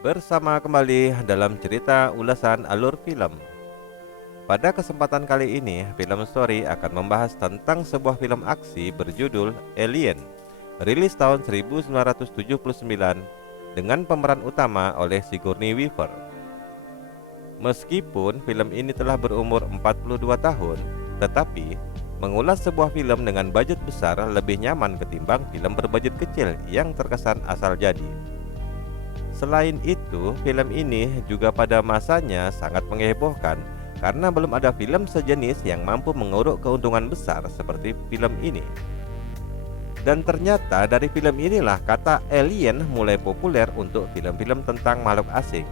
Bersama kembali dalam cerita ulasan alur film. Pada kesempatan kali ini, Film Story akan membahas tentang sebuah film aksi berjudul Alien, rilis tahun 1979 dengan pemeran utama oleh Sigourney Weaver. Meskipun film ini telah berumur 42 tahun, tetapi mengulas sebuah film dengan budget besar lebih nyaman ketimbang film berbudget kecil yang terkesan asal jadi. Selain itu, film ini juga pada masanya sangat menghebohkan karena belum ada film sejenis yang mampu mengeruk keuntungan besar seperti film ini. Dan ternyata dari film inilah kata alien mulai populer untuk film-film tentang makhluk asing.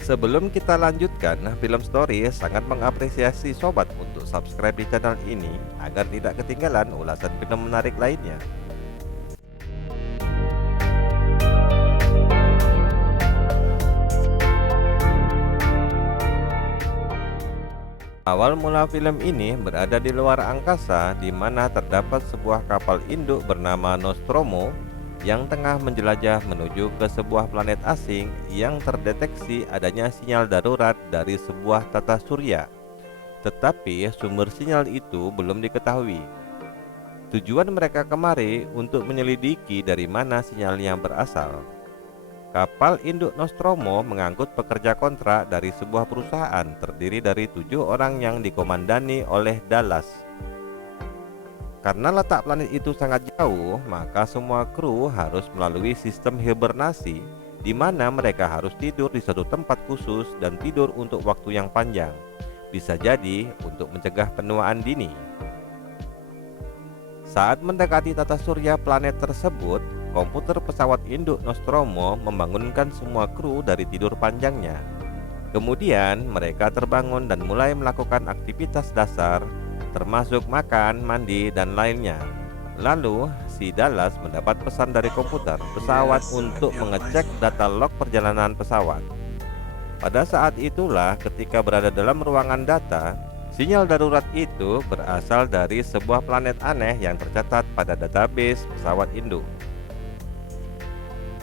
Sebelum kita lanjutkan, Film Story sangat mengapresiasi sobat untuk subscribe di channel ini agar tidak ketinggalan ulasan film menarik lainnya. Awal mula film ini berada di luar angkasa, di mana terdapat sebuah kapal induk bernama Nostromo yang tengah menjelajah menuju ke sebuah planet asing yang terdeteksi adanya sinyal darurat dari sebuah tata surya. Tetapi sumber sinyal itu belum diketahui. Tujuan mereka kemari untuk menyelidiki dari mana sinyal yang berasal. Kapal induk Nostromo mengangkut pekerja kontrak dari sebuah perusahaan terdiri dari 7 orang yang dikomandani oleh Dallas. Karena letak planet itu sangat jauh, maka semua kru harus melalui sistem hibernasi, di mana mereka harus tidur di satu tempat khusus dan tidur untuk waktu yang panjang. Bisa jadi untuk mencegah penuaan dini. Saat mendekati tata surya planet tersebut, komputer pesawat induk Nostromo membangunkan semua kru dari tidur panjangnya. Kemudian mereka terbangun dan mulai melakukan aktivitas dasar, termasuk makan, mandi, dan lainnya. Lalu, si Dallas mendapat pesan dari komputer pesawat untuk mengecek data log perjalanan pesawat. Pada saat itulah ketika berada dalam ruangan data, sinyal darurat itu berasal dari sebuah planet aneh yang tercatat pada database pesawat induk.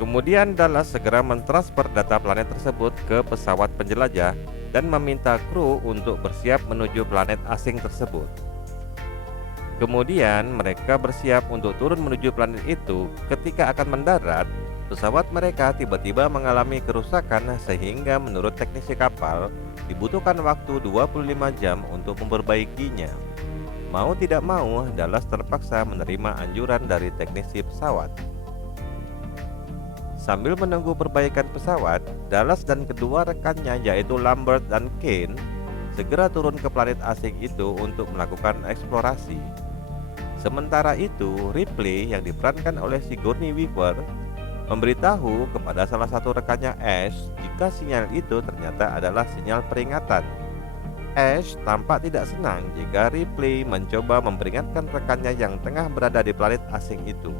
Kemudian Dallas segera mentransfer data planet tersebut ke pesawat penjelajah dan meminta kru untuk bersiap menuju planet asing tersebut. Kemudian mereka bersiap untuk turun menuju planet itu. Ketika akan mendarat, pesawat mereka tiba-tiba mengalami kerusakan sehingga menurut teknisi kapal dibutuhkan waktu 25 jam untuk memperbaikinya. Mau tidak mau, Dallas terpaksa menerima anjuran dari teknisi pesawat. Sambil menunggu perbaikan pesawat, Dallas dan kedua rekannya yaitu Lambert dan Kane segera turun ke planet asing itu untuk melakukan eksplorasi. Sementara itu, Ripley yang diperankan oleh Sigourney Weaver memberitahu kepada salah satu rekannya Ash jika sinyal itu ternyata adalah sinyal peringatan. Ash tampak tidak senang jika Ripley mencoba memperingatkan rekannya yang tengah berada di planet asing itu.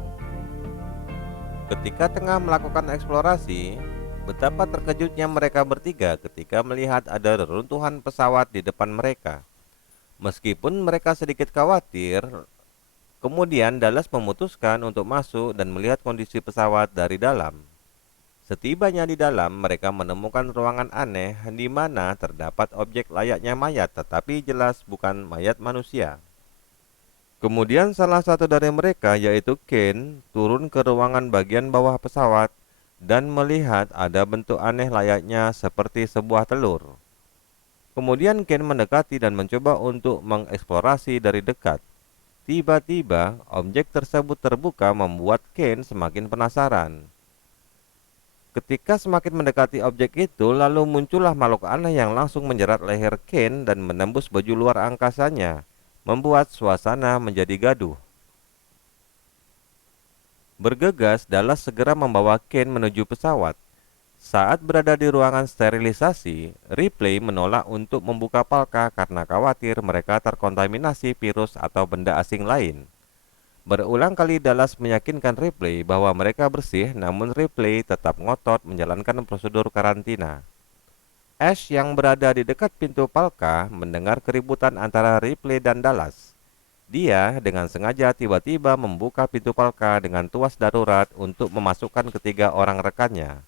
Ketika tengah melakukan eksplorasi, betapa terkejutnya mereka bertiga ketika melihat ada reruntuhan pesawat di depan mereka. Meskipun mereka sedikit khawatir, kemudian Dallas memutuskan untuk masuk dan melihat kondisi pesawat dari dalam. Setibanya di dalam, mereka menemukan ruangan aneh di mana terdapat objek layaknya mayat, tetapi jelas bukan mayat manusia. Kemudian salah satu dari mereka yaitu Kane turun ke ruangan bagian bawah pesawat dan melihat ada bentuk aneh layaknya seperti sebuah telur. Kemudian Kane mendekati dan mencoba untuk mengeksplorasi dari dekat. Tiba-tiba objek tersebut terbuka membuat Kane semakin penasaran. Ketika semakin mendekati objek itu, lalu muncullah makhluk aneh yang langsung menjerat leher Kane dan menembus baju luar angkasanya, membuat suasana menjadi gaduh. Bergegas, Dallas segera membawa Kane menuju pesawat. Saat berada di ruangan sterilisasi, Ripley menolak untuk membuka palka karena khawatir mereka terkontaminasi virus atau benda asing lain. Berulang kali Dallas meyakinkan Ripley bahwa mereka bersih, namun Ripley tetap ngotot menjalankan prosedur karantina. Ash yang berada di dekat pintu palka mendengar keributan antara Ripley dan Dallas. Dia dengan sengaja tiba-tiba membuka pintu palka dengan tuas darurat untuk memasukkan ketiga orang rekannya.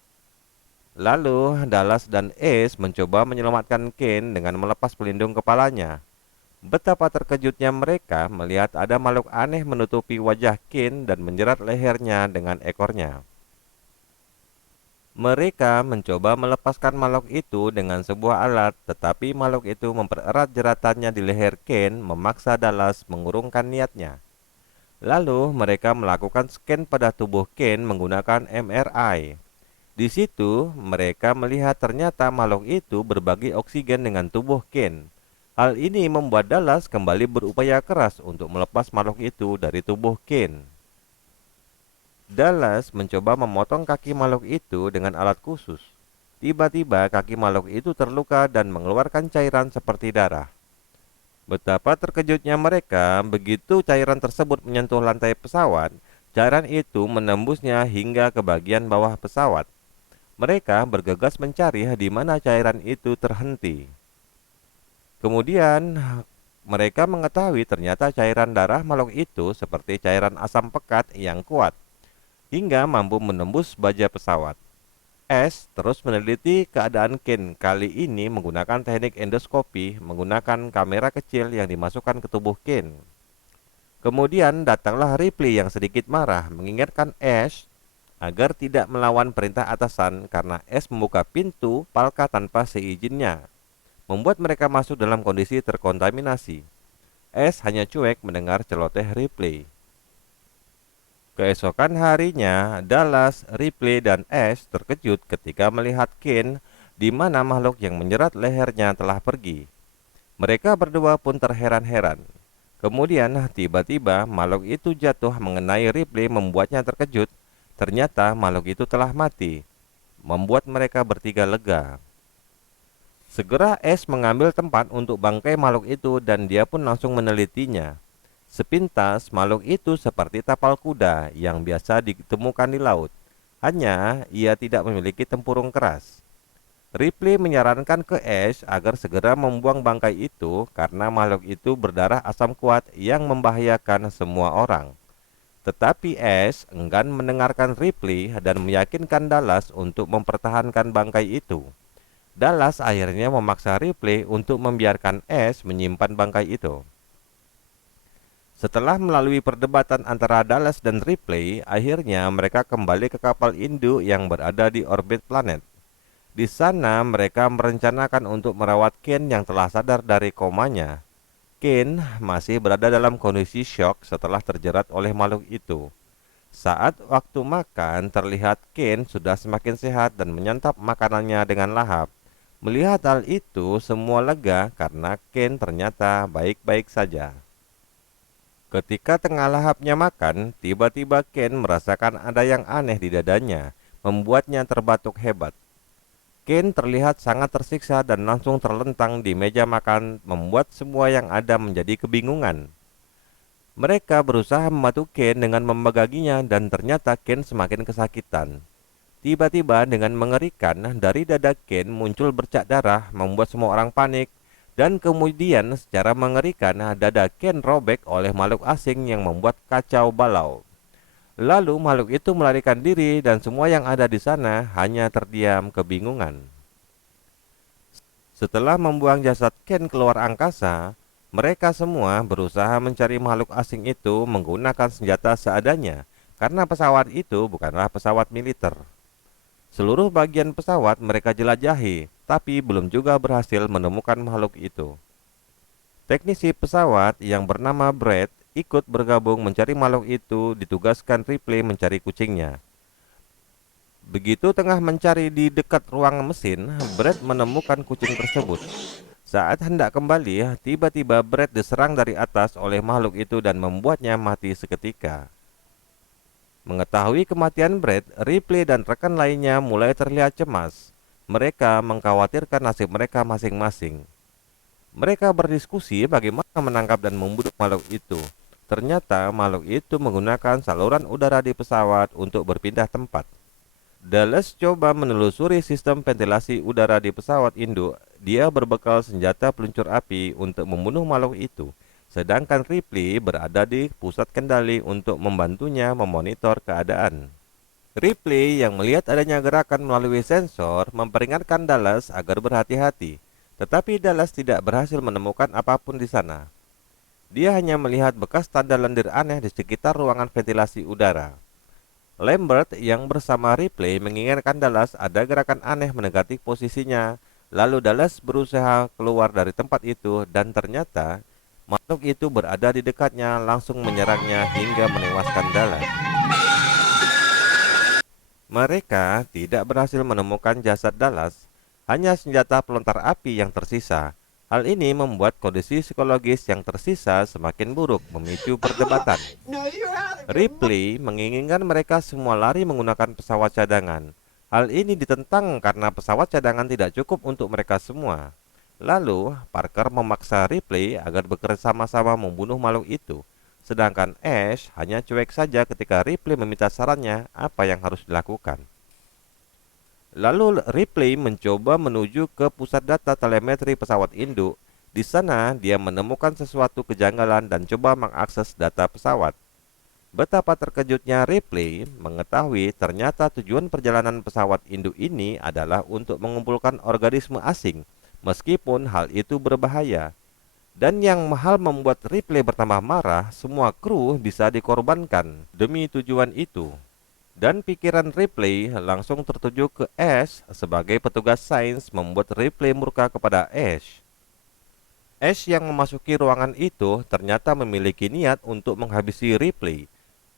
Lalu Dallas dan Ace mencoba menyelamatkan Kane dengan melepas pelindung kepalanya. Betapa terkejutnya mereka melihat ada makhluk aneh menutupi wajah Kane dan menjerat lehernya dengan ekornya. Mereka mencoba melepaskan makhluk itu dengan sebuah alat, tetapi makhluk itu mempererat jeratannya di leher Kane, memaksa Dallas mengurungkan niatnya. Lalu mereka melakukan scan pada tubuh Kane menggunakan MRI. Di situ mereka melihat ternyata makhluk itu berbagi oksigen dengan tubuh Kane. Hal ini membuat Dallas kembali berupaya keras untuk melepas makhluk itu dari tubuh Kane. Dallas mencoba memotong kaki makhluk itu dengan alat khusus. Tiba-tiba kaki makhluk itu terluka dan mengeluarkan cairan seperti darah. Betapa terkejutnya mereka begitu cairan tersebut menyentuh lantai pesawat, cairan itu menembusnya hingga ke bagian bawah pesawat. Mereka bergegas mencari di mana cairan itu terhenti. Kemudian mereka mengetahui ternyata cairan darah makhluk itu seperti cairan asam pekat yang kuat, hingga mampu menembus baja pesawat. S terus meneliti keadaan Kane, kali ini menggunakan teknik endoskopi menggunakan kamera kecil yang dimasukkan ke tubuh Kane. Kemudian datanglah Ripley yang sedikit marah mengingatkan Ash agar tidak melawan perintah atasan karena Ash membuka pintu Palka tanpa seizinnya, membuat mereka masuk dalam kondisi terkontaminasi. Ash hanya cuek mendengar celoteh Ripley. Keesokan harinya, Dallas, Ripley, dan Ash terkejut ketika melihat Kane di mana makhluk yang menjerat lehernya telah pergi. Mereka berdua pun terheran-heran. Kemudian tiba-tiba makhluk itu jatuh mengenai Ripley membuatnya terkejut. Ternyata makhluk itu telah mati, membuat mereka bertiga lega. Segera Ash mengambil tempat untuk bangkai makhluk itu dan dia pun langsung menelitinya. Sepintas makhluk itu seperti tapal kuda yang biasa ditemukan di laut. Hanya ia tidak memiliki tempurung keras. Ripley menyarankan ke Ash agar segera membuang bangkai itu karena makhluk itu berdarah asam kuat yang membahayakan semua orang. Tetapi Ash enggan mendengarkan Ripley dan meyakinkan Dallas untuk mempertahankan bangkai itu. Dallas akhirnya memaksa Ripley untuk membiarkan Ash menyimpan bangkai itu. Setelah melalui perdebatan antara Dallas dan Ripley, akhirnya mereka kembali ke kapal induk yang berada di orbit planet. Di sana mereka merencanakan untuk merawat Kane yang telah sadar dari komanya. Kane masih berada dalam kondisi syok setelah terjerat oleh makhluk itu. Saat waktu makan, terlihat Kane sudah semakin sehat dan menyantap makanannya dengan lahap. Melihat hal itu, semua lega karena Kane ternyata baik-baik saja. Ketika tengah lahapnya makan, tiba-tiba Kane merasakan ada yang aneh di dadanya, membuatnya terbatuk hebat. Kane terlihat sangat tersiksa dan langsung terlentang di meja makan, membuat semua yang ada menjadi kebingungan. Mereka berusaha membantu Kane dengan memeganginya dan ternyata Kane semakin kesakitan. Tiba-tiba dengan mengerikan, dari dada Kane muncul bercak darah, membuat semua orang panik. Dan kemudian secara mengerikan, dada Kane robek oleh makhluk asing yang membuat kacau balau. Lalu makhluk itu melarikan diri dan semua yang ada di sana hanya terdiam kebingungan. Setelah membuang jasad Kane keluar angkasa, mereka semua berusaha mencari makhluk asing itu menggunakan senjata seadanya, karena pesawat itu bukanlah pesawat militer. Seluruh bagian pesawat mereka jelajahi, tapi belum juga berhasil menemukan makhluk itu. Teknisi pesawat yang bernama Brett ikut bergabung mencari makhluk itu, ditugaskan Ripley mencari kucingnya. Begitu tengah mencari di dekat ruang mesin, Brett menemukan kucing tersebut. Saat hendak kembali, tiba-tiba Brett diserang dari atas oleh makhluk itu dan membuatnya mati seketika. Mengetahui kematian Brett, Ripley dan rekan lainnya mulai terlihat cemas. Mereka mengkhawatirkan nasib mereka masing-masing. Mereka berdiskusi bagaimana menangkap dan membunuh makhluk itu. Ternyata makhluk itu menggunakan saluran udara di pesawat untuk berpindah tempat. Dallas coba menelusuri sistem ventilasi udara di pesawat induk. Dia berbekal senjata peluncur api untuk membunuh makhluk itu. Sedangkan Ripley berada di pusat kendali untuk membantunya memonitor keadaan. Ripley yang melihat adanya gerakan melalui sensor memperingatkan Dallas agar berhati-hati, tetapi Dallas tidak berhasil menemukan apapun di sana. Dia hanya melihat bekas tanda lendir aneh di sekitar ruangan ventilasi udara. Lambert yang bersama Ripley mengingatkan Dallas ada gerakan aneh mendekati posisinya. Lalu Dallas berusaha keluar dari tempat itu dan ternyata makhluk itu berada di dekatnya, langsung menyerangnya hingga menewaskan Dallas. Mereka tidak berhasil menemukan jasad Dallas, hanya senjata pelontar api yang tersisa. Hal ini membuat kondisi psikologis yang tersisa semakin buruk, memicu perdebatan. Ripley menginginkan mereka semua lari menggunakan pesawat cadangan. Hal ini ditentang karena pesawat cadangan tidak cukup untuk mereka semua. Lalu, Parker memaksa Ripley agar bekerja-sama membunuh makhluk itu. Sedangkan Ash hanya cuek saja ketika Ripley meminta sarannya apa yang harus dilakukan. Lalu Ripley mencoba menuju ke pusat data telemetri pesawat induk. Di sana, dia menemukan sesuatu kejanggalan dan coba mengakses data pesawat. Betapa terkejutnya Ripley mengetahui ternyata tujuan perjalanan pesawat induk ini adalah untuk mengumpulkan organisme asing, meskipun hal itu berbahaya. Dan yang hal membuat Ripley bertambah marah, semua kru bisa dikorbankan demi tujuan itu. Dan pikiran Ripley langsung tertuju ke Ash sebagai petugas sains, membuat Ripley murka kepada Ash. Ash yang memasuki ruangan itu ternyata memiliki niat untuk menghabisi Ripley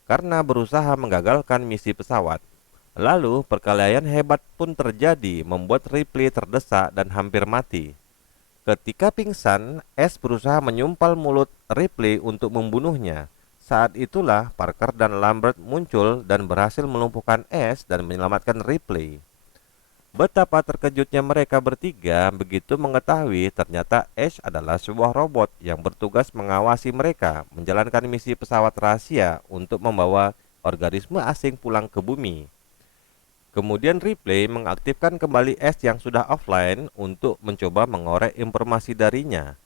karena berusaha menggagalkan misi pesawat. Lalu, perkelahian hebat pun terjadi, membuat Ripley terdesak dan hampir mati. Ketika pingsan, Ash berusaha menyumpal mulut Ripley untuk membunuhnya. Saat itulah Parker dan Lambert muncul dan berhasil melumpuhkan Ash dan menyelamatkan Ripley. Betapa terkejutnya mereka bertiga begitu mengetahui ternyata Ash adalah sebuah robot yang bertugas mengawasi mereka menjalankan misi pesawat rahasia untuk membawa organisme asing pulang ke bumi. Kemudian Ripley mengaktifkan kembali Ash yang sudah offline untuk mencoba mengorek informasi darinya.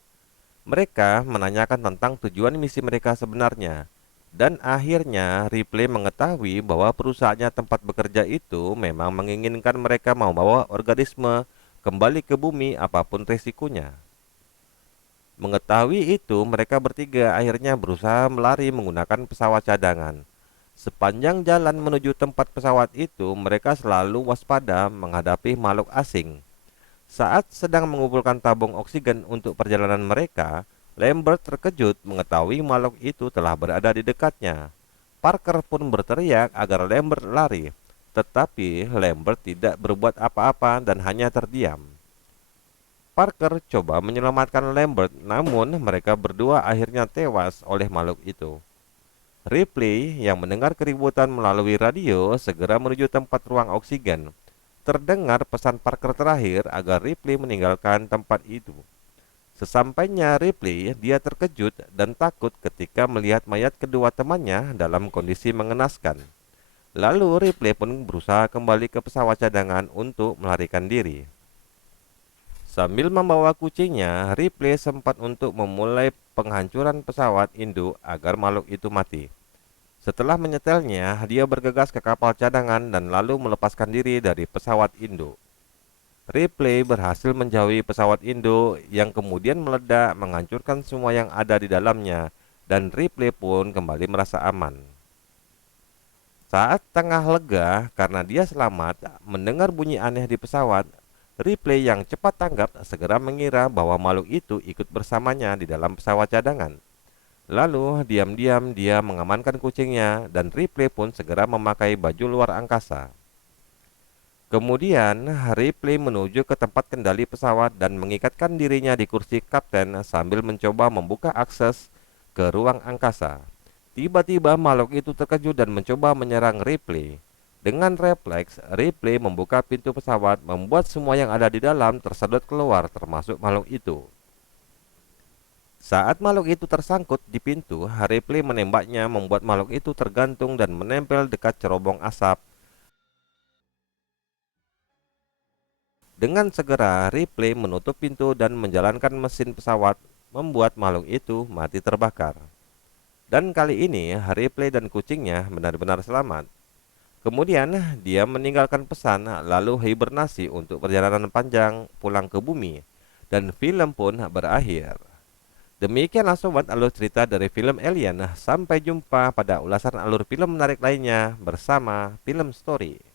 Mereka menanyakan tentang tujuan misi mereka sebenarnya. Dan akhirnya Ripley mengetahui bahwa perusahaannya tempat bekerja itu memang menginginkan mereka membawa organisme kembali ke bumi apapun risikonya. Mengetahui itu, mereka bertiga akhirnya berusaha melari menggunakan pesawat cadangan. Sepanjang jalan menuju tempat pesawat itu, mereka selalu waspada menghadapi makhluk asing. Saat sedang mengumpulkan tabung oksigen untuk perjalanan mereka, Lambert terkejut mengetahui makhluk itu telah berada di dekatnya. Parker pun berteriak agar Lambert lari, tetapi Lambert tidak berbuat apa-apa dan hanya terdiam. Parker coba menyelamatkan Lambert, namun mereka berdua akhirnya tewas oleh makhluk itu. Ripley yang mendengar keributan melalui radio segera menuju tempat ruang oksigen. Terdengar pesan Parker terakhir agar Ripley meninggalkan tempat itu. Sesampainya Ripley, dia terkejut dan takut ketika melihat mayat kedua temannya dalam kondisi mengenaskan. Lalu Ripley pun berusaha kembali ke pesawat cadangan untuk melarikan diri. Sambil membawa kucingnya, Ripley sempat untuk memulai penghancuran pesawat induk agar makhluk itu mati. Setelah menyetelnya, dia bergegas ke kapal cadangan dan lalu melepaskan diri dari pesawat induk. Ripley berhasil menjauhi pesawat induk yang kemudian meledak menghancurkan semua yang ada di dalamnya dan Ripley pun kembali merasa aman. Saat tengah lega karena dia selamat mendengar bunyi aneh di pesawat, Ripley yang cepat tanggap segera mengira bahwa makhluk itu ikut bersamanya di dalam pesawat cadangan. Lalu diam-diam dia mengamankan kucingnya dan Ripley pun segera memakai baju luar angkasa. Kemudian, Ripley menuju ke tempat kendali pesawat dan mengikatkan dirinya di kursi kapten sambil mencoba membuka akses ke ruang angkasa. Tiba-tiba makhluk itu terkejut dan mencoba menyerang Ripley. Dengan refleks, Ripley membuka pintu pesawat, membuat semua yang ada di dalam tersedot keluar, termasuk makhluk itu. Saat makhluk itu tersangkut di pintu, Ripley menembaknya, membuat makhluk itu tergantung dan menempel dekat cerobong asap. Dengan segera, Ripley menutup pintu dan menjalankan mesin pesawat, membuat makhluk itu mati terbakar. Dan kali ini, Ripley dan kucingnya benar-benar selamat. Kemudian dia meninggalkan pesan lalu hibernasi untuk perjalanan panjang pulang ke bumi. Dan film pun berakhir. Demikianlah sobat alur cerita dari film Alien. Sampai jumpa pada ulasan alur film menarik lainnya bersama Film Story.